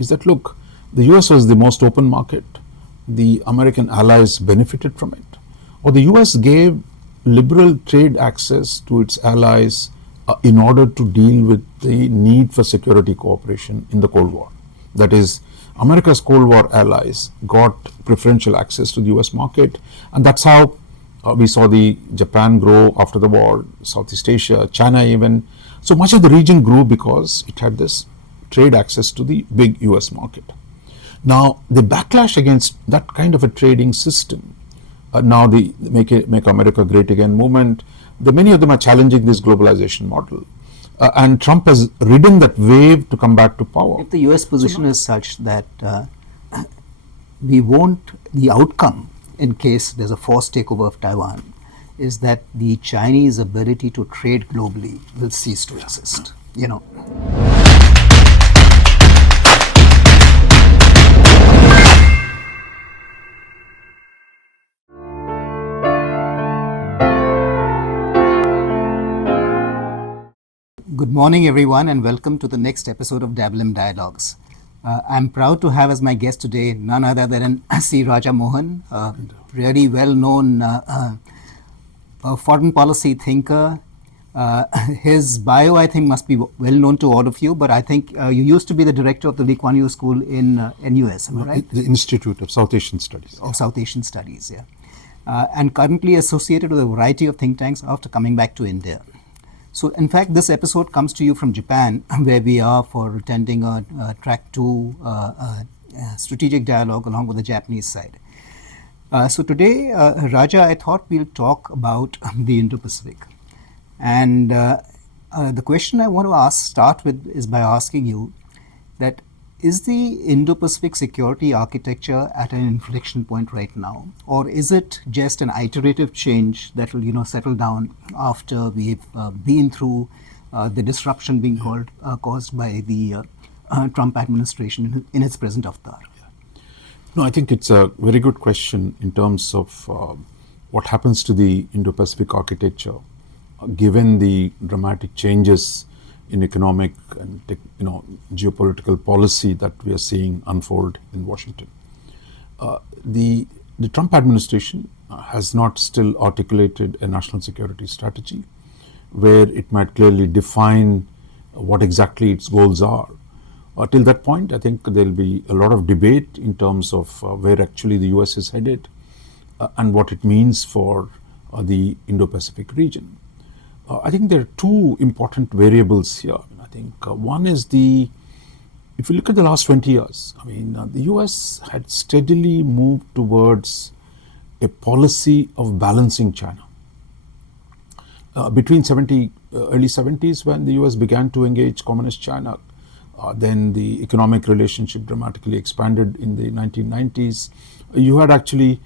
is that, look, the US was the most open market, the American allies benefited from it, or the US gave liberal trade access to its allies in order to deal with the need for security cooperation in the Cold War. That is, America's Cold War allies got preferential access to the US market, and that's how we saw the Japan grow after the war, Southeast Asia, China even. So much of the region grew because it had this trade access to the big US market. Now, the backlash against that kind of a trading system, now the Make America Great Again movement, many of them are challenging this globalization model. And Trump has ridden that wave to come back to power. If the US position is such that we won't, the outcome in case there's a forced takeover of Taiwan is that the Chinese ability to trade globally will cease to exist, you know. Good morning, everyone, and welcome to the next episode of Dablim Dialogues. I'm proud to have as my guest today none other than C Raja Mohan, a really well-known foreign policy thinker. His bio, I think, must be well-known to all of you, but I think you used to be the director of the Lee Kuan Yew School in NUS, am I right? The Institute of South Asian Studies. Of South Asian Studies, yeah. And currently associated with a variety of think tanks after coming back to India. So, in fact, this episode comes to you from Japan, where we are for attending a track 2 strategic dialogue along with the Japanese side. So today, Raja, I thought we'll talk about the Indo-Pacific. And the question I want to start with is by asking you that is the Indo-Pacific security architecture at an inflection point right now, or is it just an iterative change that will, settle down after we've been through the disruption being caused by the Trump administration in its present avatar? No, I think it's a very good question in terms of what happens to the Indo-Pacific architecture, given the dramatic changes in economic and geopolitical policy that we are seeing unfold in Washington. The Trump administration has not still articulated a national security strategy where it might clearly define what exactly its goals are. Till that point, I think there will be a lot of debate in terms of where actually the US is headed and what it means for the Indo-Pacific region. I think there are two important variables here. I think one is if you look at the last 20 years, the US had steadily moved towards a policy of balancing China. Between early 70s, when the US began to engage communist China, then the economic relationship dramatically expanded in the 1990s. You had actually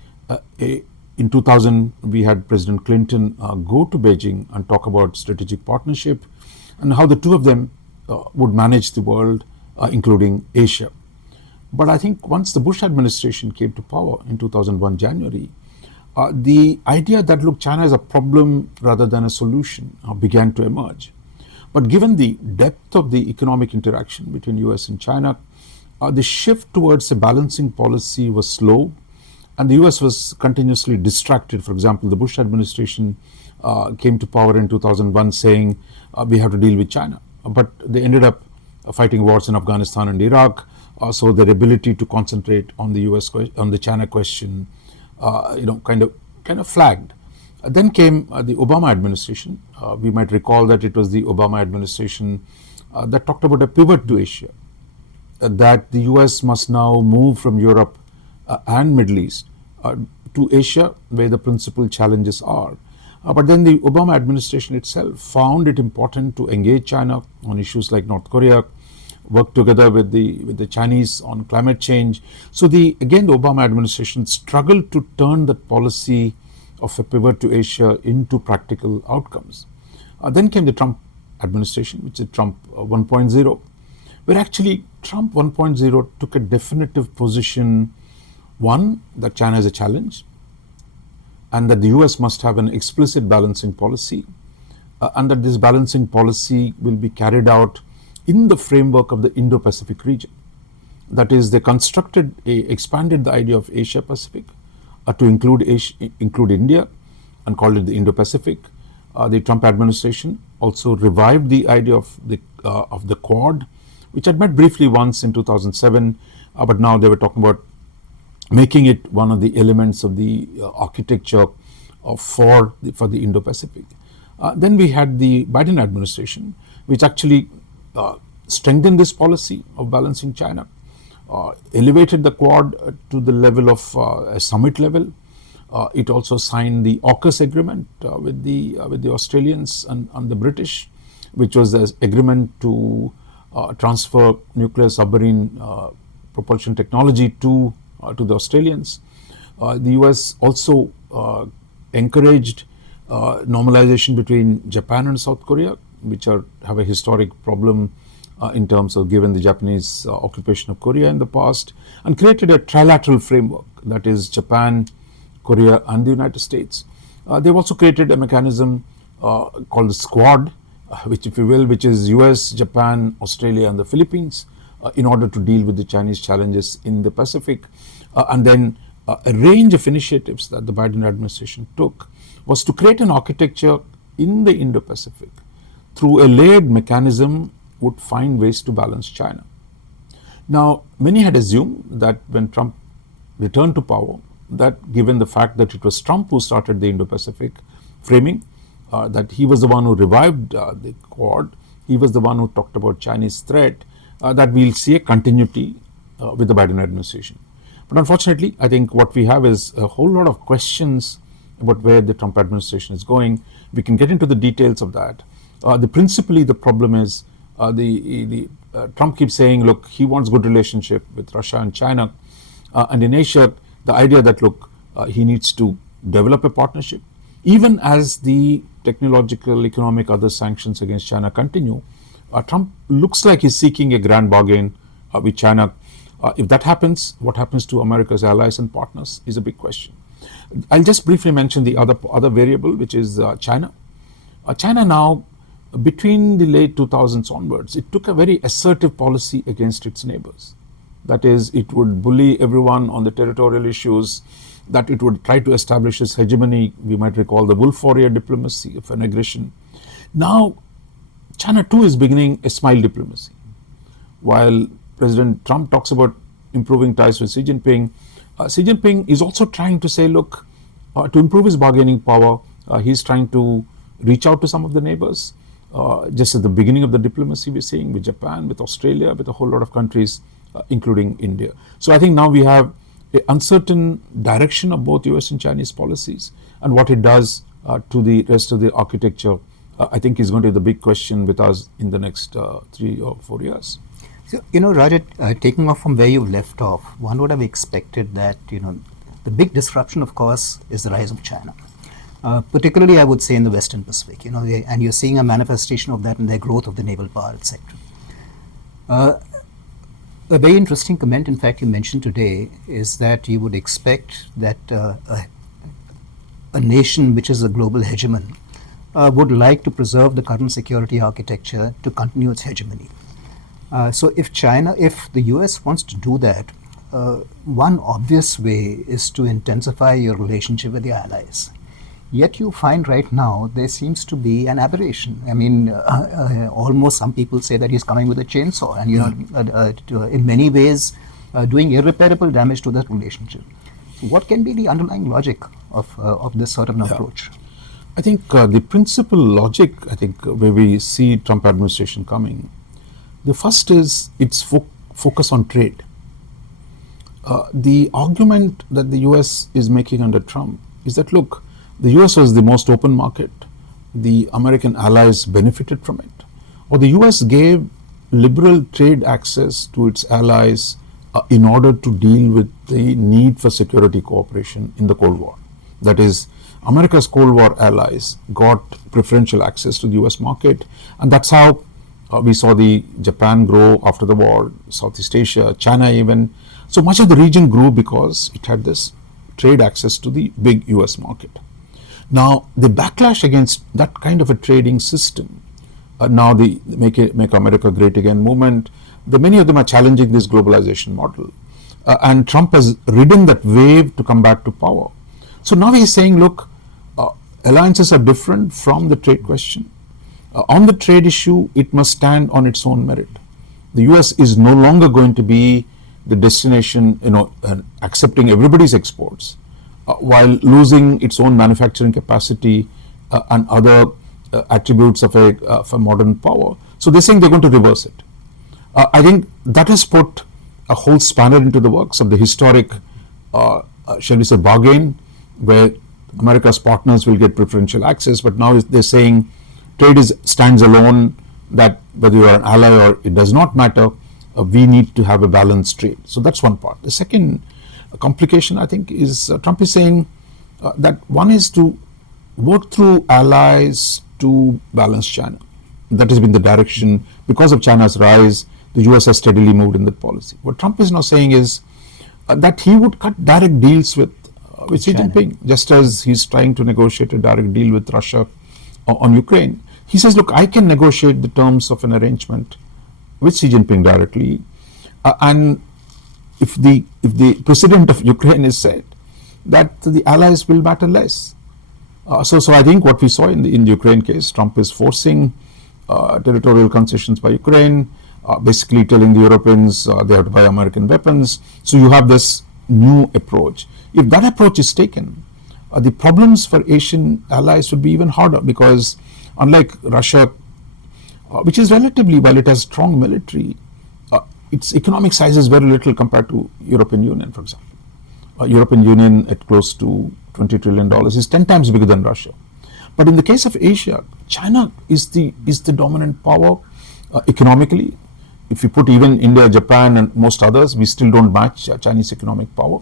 in 2000, we had President Clinton go to Beijing and talk about strategic partnership and how the two of them would manage the world, including Asia. But I think once the Bush administration came to power in 2001 January, the idea that, look, China is a problem rather than a solution began to emerge. But given the depth of the economic interaction between US and China, the shift towards a balancing policy was slow, and the US was continuously distracted. For example, the Bush administration came to power in 2001 saying we have to deal with China. But they ended up fighting wars in Afghanistan and Iraq. So their ability to concentrate on the China question, kind of flagged. Then came the Obama administration. We might recall that it was the Obama administration that talked about a pivot to Asia, that the US must now move from Europe and Middle East to Asia, where the principal challenges are. But then the Obama administration itself found it important to engage China on issues like North Korea, work together with the Chinese on climate change. So again, the Obama administration struggled to turn that policy of a pivot to Asia into practical outcomes. Then came the Trump administration, which is Trump 1.0, where actually Trump 1.0 took a definitive position. One, that China is a challenge and that the US must have an explicit balancing policy and that this balancing policy will be carried out in the framework of the Indo-Pacific region. That is, they expanded the idea of Asia Pacific to include India and called it the Indo-Pacific. The Trump administration also revived the idea of the Quad, which had met briefly once in 2007, but now they were talking about making it one of the elements of the architecture for the Indo-Pacific. Then we had the Biden administration, which actually strengthened this policy of balancing China, elevated the Quad to the level of a summit level. It also signed the AUKUS agreement with the Australians and the British, which was the agreement to transfer nuclear submarine propulsion technology to the Australians. The US also encouraged normalization between Japan and South Korea, which have a historic problem in terms of given the Japanese occupation of Korea in the past, and created a trilateral framework, that is Japan, Korea and the United States. They've also created a mechanism called the Squad, which if you will, which is US, Japan, Australia and the Philippines, in order to deal with the Chinese challenges in the Pacific. And then a range of initiatives that the Biden administration took was to create an architecture in the Indo-Pacific through a layered mechanism would find ways to balance China. Now, many had assumed that when Trump returned to power, that given the fact that it was Trump who started the Indo-Pacific framing, that he was the one who revived the Quad, he was the one who talked about Chinese threat, that we'll see a continuity with the Biden administration. But unfortunately, I think what we have is a whole lot of questions about where the Trump administration is going. We can get into the details of that. Principally, the problem is Trump keeps saying, look, he wants good relationship with Russia and China. And in Asia, the idea that, look, he needs to develop a partnership. Even as the technological, economic, other sanctions against China continue, Trump looks like he's seeking a grand bargain with China. If that happens, what happens to America's allies and partners is a big question. I'll just briefly mention the other variable, which is China. China now, between the late 2000s onwards, it took a very assertive policy against its neighbors. That is, it would bully everyone on the territorial issues, that it would try to establish its hegemony. We might recall the Wolf Warrior diplomacy of an aggression. Now, China too is beginning a smile diplomacy. While President Trump talks about improving ties with Xi Jinping, Xi Jinping is also trying to say, look, to improve his bargaining power, he's trying to reach out to some of the neighbors. Just at the beginning of the diplomacy we're seeing with Japan, with Australia, with a whole lot of countries, including India. So I think now we have an uncertain direction of both US and Chinese policies, and what it does to the rest of the architecture, I think is going to be the big question with us in the next 3 or 4 years. So, Raja, taking off from where you left off, one would have expected that, the big disruption, of course, is the rise of China. Particularly, I would say, in the Western Pacific, and you're seeing a manifestation of that in their growth of the naval power sector. A very interesting comment, in fact, you mentioned today is that you would expect that a nation which is a global hegemon would like to preserve the current security architecture to continue its hegemony. So if the US wants to do that, one obvious way is to intensify your relationship with the allies. Yet you find right now there seems to be an aberration. I mean, almost some people say that he's coming with a chainsaw and, in many ways, doing irreparable damage to that relationship. What can be the underlying logic of this sort of an approach? I think the principal logic, where we see Trump administration coming, the first is its focus on trade. The argument that the US is making under Trump is that, look, the US was the most open market, the American allies benefited from it, or the US gave liberal trade access to its allies in order to deal with the need for security cooperation in the Cold War. That is, America's Cold War allies got preferential access to the US market, and that's how we saw the Japan grow after the war, Southeast Asia, China even. So much of the region grew because it had this trade access to the big US market. Now, the backlash against that kind of a trading system now the Make America Great Again movement, many of them are challenging this globalization model. And Trump has ridden that wave to come back to power. So now he's saying, look, alliances are different from the trade question. On the trade issue, it must stand on its own merit. The US is no longer going to be the destination, accepting everybody's exports, while losing its own manufacturing capacity and other attributes of a modern power. So they're saying they're going to reverse it. I think that has put a whole spanner into the works of the historic, shall we say, bargain, where America's partners will get preferential access, but now they're saying trade stands alone, that whether you are an ally or it does not matter, we need to have a balanced trade. So that's one part. The second complication, I think, is Trump is saying that one is to work through allies to balance China. That has been the direction. Because of China's rise, the US has steadily moved in that policy. What Trump is now saying is that he would cut direct deals with Xi Jinping, just as he's trying to negotiate a direct deal with Russia on Ukraine. He says, look, I can negotiate the terms of an arrangement with Xi Jinping directly, and if the president of Ukraine is said, that the allies will matter less. So I think what we saw in the Ukraine case, Trump is forcing territorial concessions by Ukraine, basically telling the Europeans they have to buy American weapons. So you have this new approach. If that approach is taken, the problems for Asian allies would be even harder, because unlike Russia, which is relatively, while it has strong military, its economic size is very little compared to European Union, for example. European Union at close to $20 trillion is 10 times bigger than Russia. But in the case of Asia, China is the dominant power economically. If you put even India, Japan and most others, we still don't match Chinese economic power.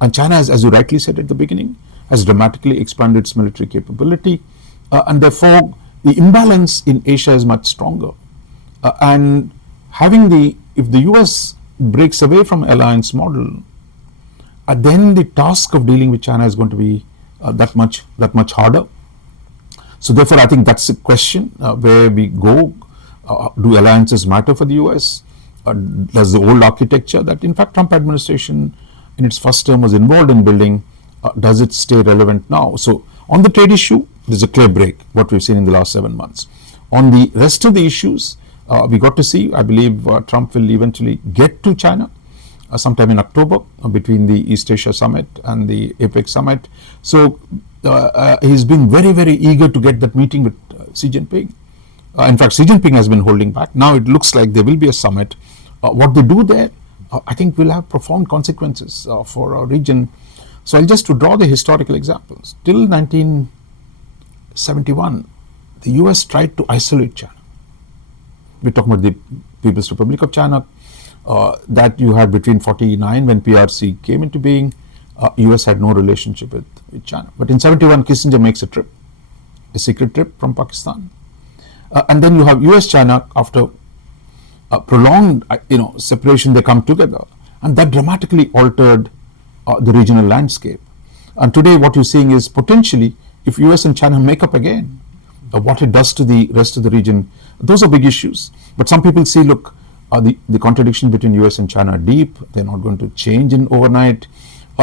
And China, as you rightly said at the beginning, has dramatically expanded its military capability, and therefore the imbalance in Asia is much stronger. And if the US breaks away from alliance model, then the task of dealing with China is going to be that much harder. So therefore, I think that's a question where we go. Do alliances matter for the US? Does the old architecture that, in fact, Trump administration in its first term was involved in building, does it stay relevant now? So on the trade issue, there's a clear break, what we've seen in the last 7 months. On the rest of the issues, we got to see, I believe Trump will eventually get to China sometime in October between the East Asia Summit and the APEC Summit. So he's been very, very eager to get that meeting with Xi Jinping. In fact, Xi Jinping has been holding back. Now it looks like there will be a summit. What they do there, I think, will have profound consequences for our region. So I'll just to draw the historical examples. Till 1971, the US tried to isolate China. We're talking about the People's Republic of China, that you had between 49 when PRC came into being. US had no relationship with China. But in 71, Kissinger makes a secret trip from Pakistan. And then you have US-China, after prolonged separation, they come together, and that dramatically altered the regional landscape. And today what you're seeing is potentially, if US and China make up again, what it does to the rest of the region. Those are big issues. But some people say, look, the contradiction between US and China are deep. They're not going to change in overnight.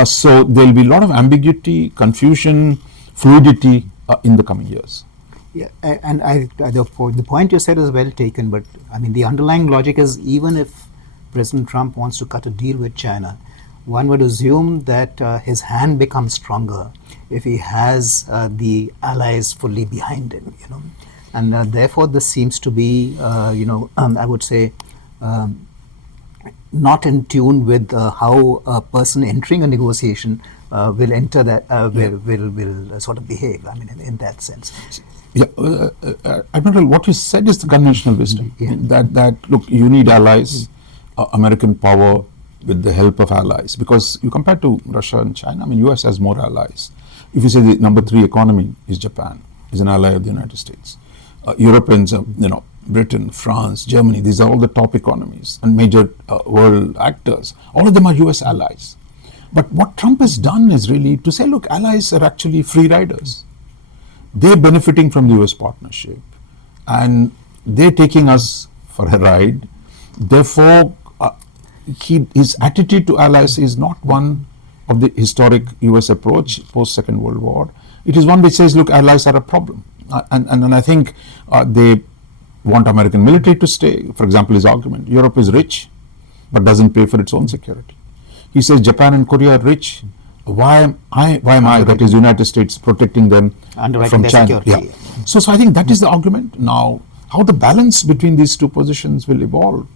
So there'll be a lot of ambiguity, confusion, fluidity in the coming years. Yeah, and the point you said is well taken, but I mean the underlying logic is, even if President Trump wants to cut a deal with China, one would assume that his hand becomes stronger if he has the allies fully behind him, and therefore this seems to be, I would say, not in tune with how a person entering a negotiation will enter that, will sort of behave. I mean, in that sense. Yeah, Admiral, what you said is the conventional wisdom. Yeah. That look, you need allies, American power with the help of allies, because you compare to Russia and China. I mean, US has more allies. If you say the number 3 economy is Japan, is an ally of the United States. Europeans, Britain, France, Germany, these are all the top economies and major world actors. All of them are US allies. But what Trump has done is really to say, look, allies are actually free riders. They're benefiting from the US partnership. And they're taking us for a ride. Therefore, his attitude to allies is not one of the historic US approach post Second World War. It is one which says, look, allies are a problem. And I think they want American military to stay. For example, his argument, Europe is rich, but doesn't pay for its own security. He says Japan and Korea are rich. Why am I, that is United States, protecting them from China? Yeah. So I think that is the argument. Now, how the balance between these two positions will evolve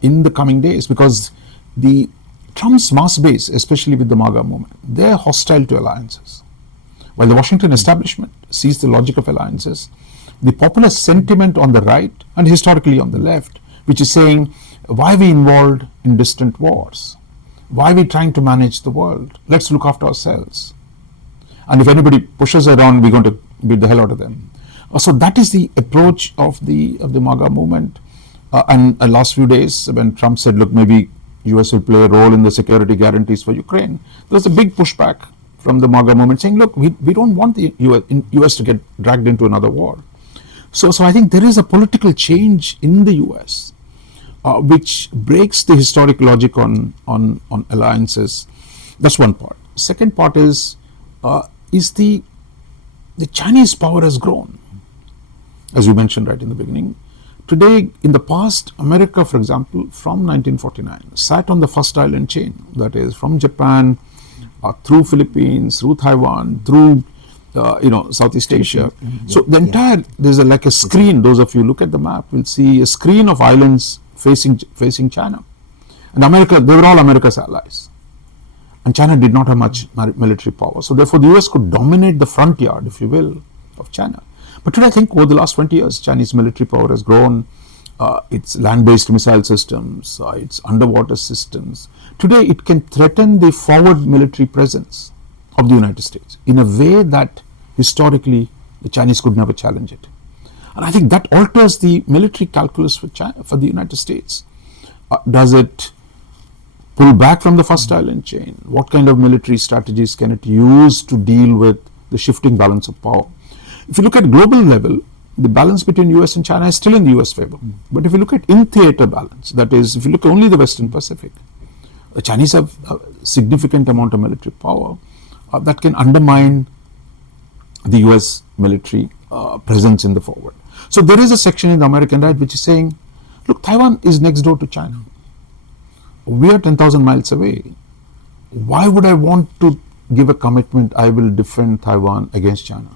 in the coming days, because the Trump's mass base, especially with the MAGA movement, they're hostile to alliances. While the Washington establishment sees the logic of alliances, the popular sentiment on the right and historically on the left, which is saying, why are we involved in distant wars? Why are we trying to manage the world? Let's look after ourselves. And if anybody pushes around, we're going to beat the hell out of them. So that is the approach of the MAGA movement. And last few days, when Trump said, look, maybe US will play a role in the security guarantees for Ukraine, there's a big pushback from the MAGA movement saying, look, we don't want the US to get dragged into another war. So I think there is a political change in the US which breaks the historic logic on alliances. That's one part. Second part is the Chinese power has grown, as you mentioned right in the beginning. Today, in the past, America, for example, from 1949, sat on the first island chain, that is from Japan through Philippines, through Taiwan, through Southeast Asia. So the entire, there's like a screen. Those of you look at the map will see a screen of islands facing China. And America, they were all America's allies. And China did not have much military power. So therefore the US could dominate the front yard, if you will, of China. But today I think over the last 20 years, Chinese military power has grown. Its land-based missile systems, its underwater systems. Today it can threaten the forward military presence of the United States in a way that historically the Chinese could never challenge it. And I think that alters the military calculus for China, for the United States. Does it pull back from the first island chain? What kind of military strategies can it use to deal with the shifting balance of power? If you look at global level, the balance between US and China is still in the US favor. But if you look at in-theater balance, that is, if you look at only the Western Pacific, the Chinese have a significant amount of military power that can undermine the US military presence in the forward. So there is a section in the American right which is saying, look, Taiwan is next door to China. We are 10,000 miles away. Why would I want to give a commitment I will defend Taiwan against China?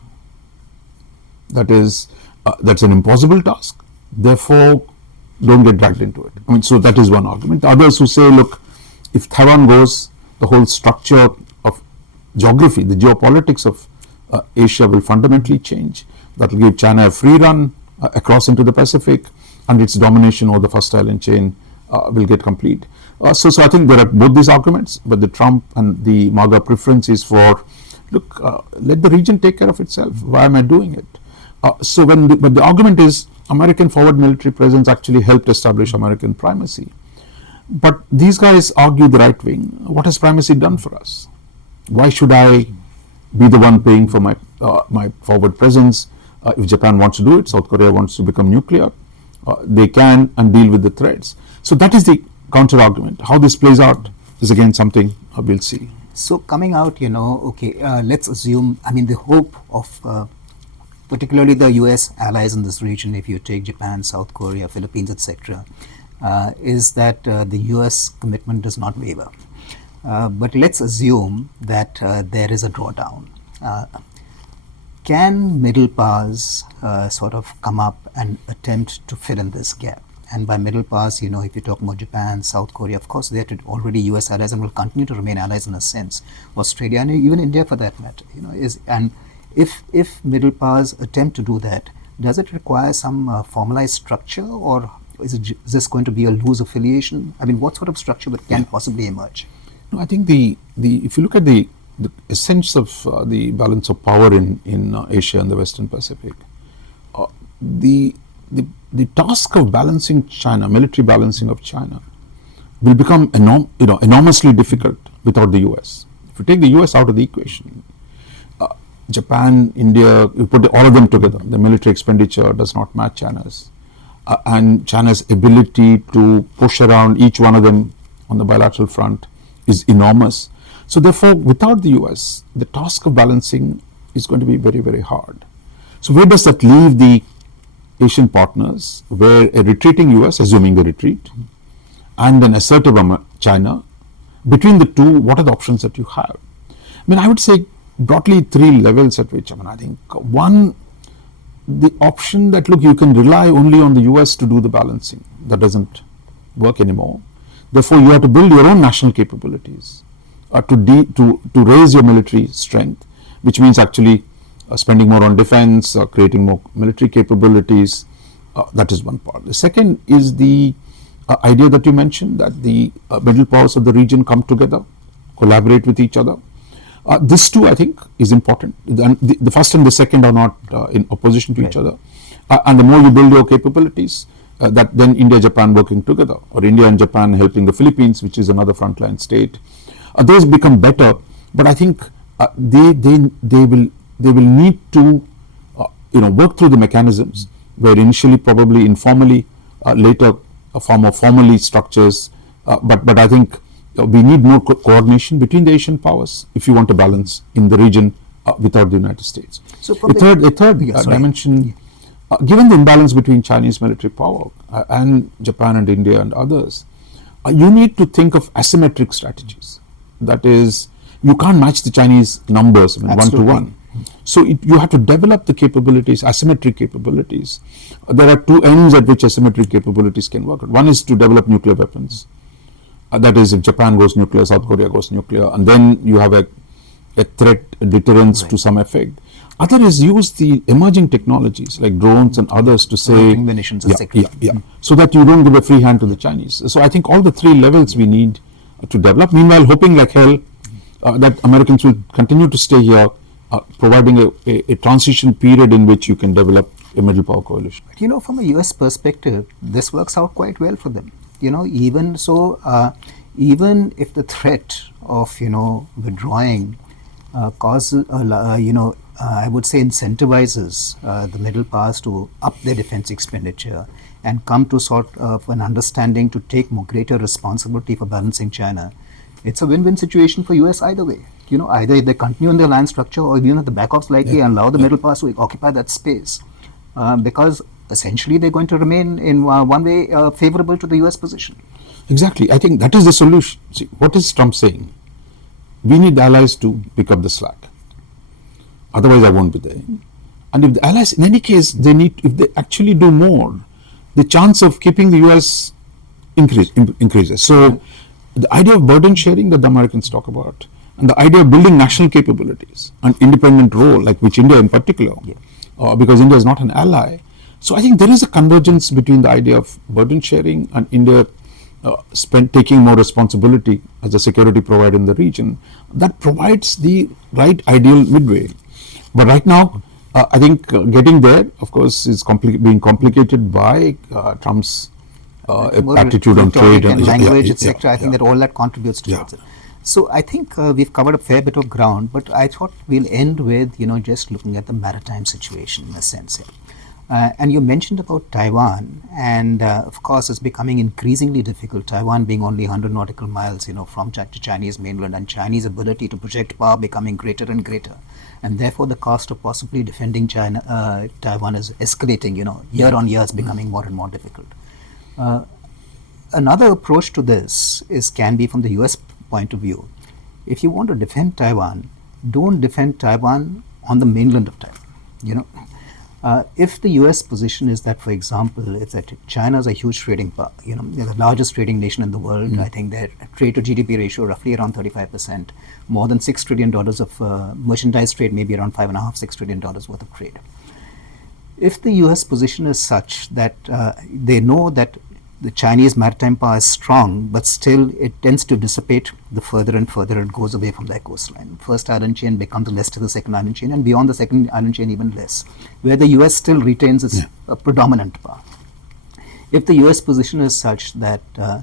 That is, that's an impossible task. Therefore, don't get dragged into it. I mean, so that is one argument. Others who say, look, if Taiwan goes, the whole structure of geography, the geopolitics of Asia will fundamentally change. That will give China a free run across into the Pacific, and its domination over the first island chain will get complete. So I think there are both these arguments, but the Trump and the MAGA preference is for, look, let the region take care of itself. Why am I doing it? But the argument is American forward military presence actually helped establish American primacy. But these guys argue the right wing. What has primacy done for us? Why should I be the one paying for my forward presence? If Japan wants to do it, South Korea wants to become nuclear, they can and deal with the threats. So that is the counter argument. How this plays out is again something we'll see. So coming out, let's assume, the hope of particularly the US allies in this region, if you take Japan, South Korea, Philippines, etc., is that the US commitment does not waver. But let's assume that there is a drawdown. Can middle powers sort of come up and attempt to fill in this gap? And by middle powers, if you talk about Japan, South Korea, of course, they are already US allies and will continue to remain allies in a sense. Australia and even India for that matter, if middle powers attempt to do that, does it require some formalized structure, or is this going to be a loose affiliation? What sort of structure can possibly emerge? No, I think if you look at the essence of the balance of power in Asia and the Western Pacific, the task of balancing China, military balancing of China, will become enormously difficult without the US. If you take the US out of the equation, Japan, India, you put all of them together, the military expenditure does not match China's. and China's ability to push around each one of them on the bilateral front is enormous. So therefore, without the US, the task of balancing is going to be very, very hard. So where does that leave the Asian partners, where a retreating US, assuming the retreat, and an assertive China, between the two, what are the options that you have? I mean, I would say broadly 3 levels at which, I think one, the option that, look, you can rely only on the US to do the balancing, that doesn't work anymore. Therefore, you have to build your own national capabilities to raise your military strength, which means actually spending more on defense, creating more military capabilities. That is one part. The second is the idea that you mentioned, that the middle powers of the region come together, collaborate with each other. This too, I think, is important. The first and the second are not in opposition to each other. And the more you build your capabilities, that then India, Japan working together, or India and Japan helping the Philippines, which is another frontline state, those become better. But I think they will need to work through the mechanisms where initially probably informally, later far more formally structures. But I think we need more coordination between the Asian powers if you want to balance in the region without the United States. So a third dimension, given the imbalance between Chinese military power and Japan and India and others, you need to think of asymmetric strategies. That is, you can't match the Chinese numbers one to one. So you have to develop the capabilities, asymmetric capabilities. There are 2 ends at which asymmetric capabilities can work. One is to develop nuclear weapons. That is, if Japan goes nuclear, South Korea goes nuclear, and then you have a threat deterrence to some effect. Other is use the emerging technologies like drones and others to say, so that you don't give a free hand to the Chinese. So I think all the 3 levels we need to develop. Meanwhile, hoping like hell that Americans will continue to stay here, providing a transition period in which you can develop a middle power coalition. But from a US perspective, this works out quite well for them. Even so, even if the threat of withdrawing causes I would say incentivizes the middle powers to up their defense expenditure and come to sort of an understanding to take more greater responsibility for balancing China, it's a win-win situation for US either way. Either they continue in their land structure, or the back off slightly and allow the middle powers to occupy that space, because essentially they're going to remain in one way favorable to the US position. Exactly. I think that is the solution. See, what is Trump saying? We need allies to pick up the slack. Otherwise, I won't be there. And if the allies, in any case, if they actually do more, the chance of keeping the US increases. So the idea of burden sharing that the Americans talk about, and the idea of building national capabilities, an independent role, like which India in particular, because India is not an ally. So I think there is a convergence between the idea of burden sharing and India taking more responsibility as a security provider in the region. That provides the right ideal midway. But right now, I think getting there, of course, is being complicated by Trump's attitude on trade and language, etc. I think that all that contributes towards it. So I think we've covered a fair bit of ground, but I thought we'll end with just looking at the maritime situation in a sense here. And you mentioned about Taiwan, and of course it's becoming increasingly difficult, Taiwan being only 100 nautical miles from to Chinese mainland, and Chinese ability to project power becoming greater and greater, and therefore the cost of possibly defending Taiwan is escalating, year on year it's becoming more and more difficult. Another approach to this can be from the US point of view. If you want to defend Taiwan, don't defend Taiwan on the mainland of Taiwan. If the US position is that, for example, it's that China is a huge trading power, they're the largest trading nation in the world. I think their trade to GDP ratio roughly around 35%, more than $6 trillion of merchandise trade, maybe around $5.5–6 trillion worth of trade. If the US position is such that they know that the Chinese maritime power is strong, but still it tends to dissipate the further and further it goes away from their coastline. First island chain becomes less to the second island chain, and beyond the second island chain even less, where the US still retains its predominant power. If the US position is such that the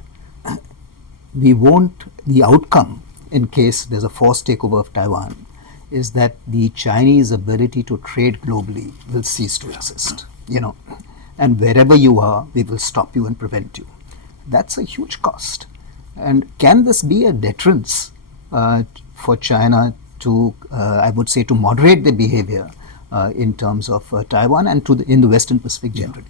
outcome in case there's a forced takeover of Taiwan is that the Chinese ability to trade globally will cease to exist. and wherever you are, we will stop you and prevent you. That's a huge cost. And can this be a deterrence for China to, I would say, to moderate their behavior in terms of Taiwan and in the Western Pacific generally?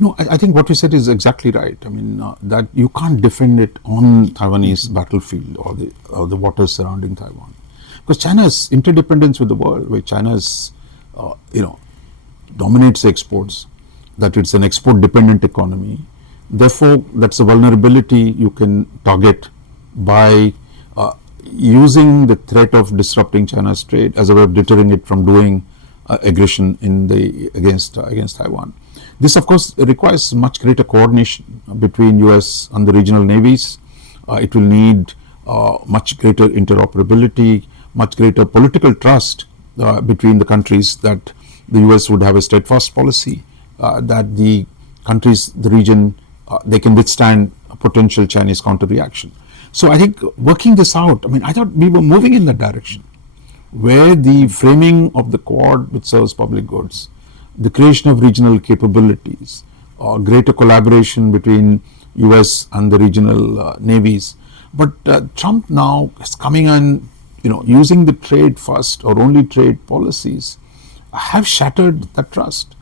No, I think what you said is exactly right. I mean, that you can't defend it on Taiwanese battlefield or the waters surrounding Taiwan. Because China's interdependence with the world, where China's, dominates exports, that it's an export-dependent economy. Therefore, that's a vulnerability you can target by using the threat of disrupting China's trade as a way of deterring it from doing aggression against Taiwan. This, of course, requires much greater coordination between US and the regional navies. It will need much greater interoperability, much greater political trust between the countries, that the US would have a steadfast policy, that the countries, the region, they can withstand a potential Chinese counter-reaction. So I think working this out, I mean, I thought we were moving in that direction, where the framing of the Quad, which serves public goods, the creation of regional capabilities, greater collaboration between US and the regional navies. But Trump now is coming in, using the trade first or only trade policies have shattered that trust.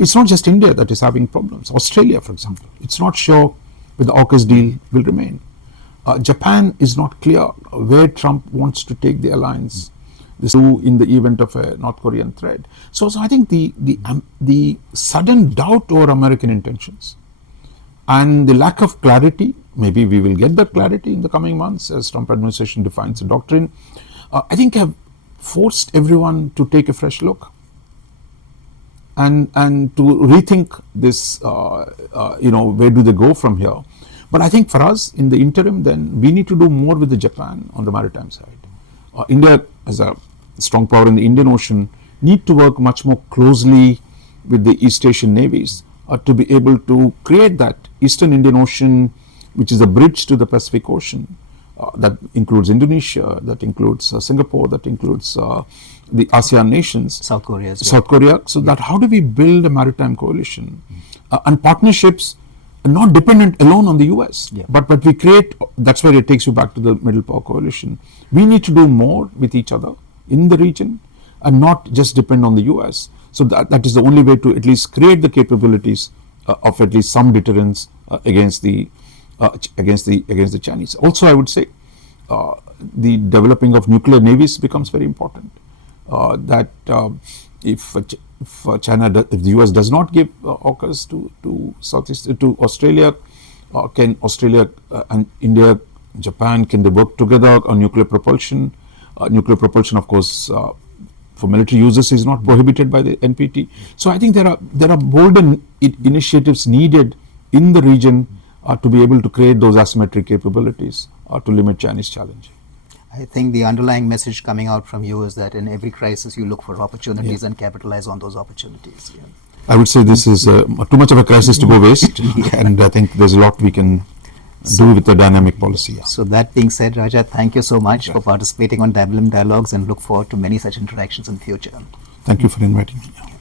It's not just India that is having problems. Australia, for example, it's not sure whether the AUKUS deal will remain. Japan is not clear where Trump wants to take the alliance in the event of a North Korean threat. So I think the sudden doubt over American intentions and the lack of clarity, maybe we will get that clarity in the coming months as Trump administration defines the doctrine, I think have forced everyone to take a fresh look and to rethink this, where do they go from here. But I think for us in the interim, then we need to do more with the Japan on the maritime side. India, as a strong power in the Indian Ocean, need to work much more closely with the East Asian navies to be able to create that Eastern Indian Ocean, which is a bridge to the Pacific Ocean. That includes Indonesia, that includes Singapore, that includes the ASEAN nations. South Korea as well. South Korea. So that how do we build a maritime coalition and partnerships not dependent alone on the US, but we create, that's where it takes you back to the Middle Power Coalition. We need to do more with each other in the region and not just depend on the US. So that is the only way to at least create the capabilities of at least some deterrence against the Chinese. Also, I would say the developing of nuclear navies becomes very important. If the US does not give AUKUS to Australia, can Australia and India, Japan, can they work together on nuclear propulsion? Nuclear propulsion, of course, for military users is not prohibited by the NPT. So I think there are bolder initiatives needed in the region to be able to create those asymmetric capabilities to limit Chinese challenge. I think the underlying message coming out from you is that in every crisis you look for opportunities and capitalize on those opportunities. I would say this is too much of a crisis to go waste, and I think there's a lot we can do with the dynamic policy. So that being said, Raja, thank you so much for participating on WM Dialogues, and look forward to many such interactions in the future. Thank you for inviting me.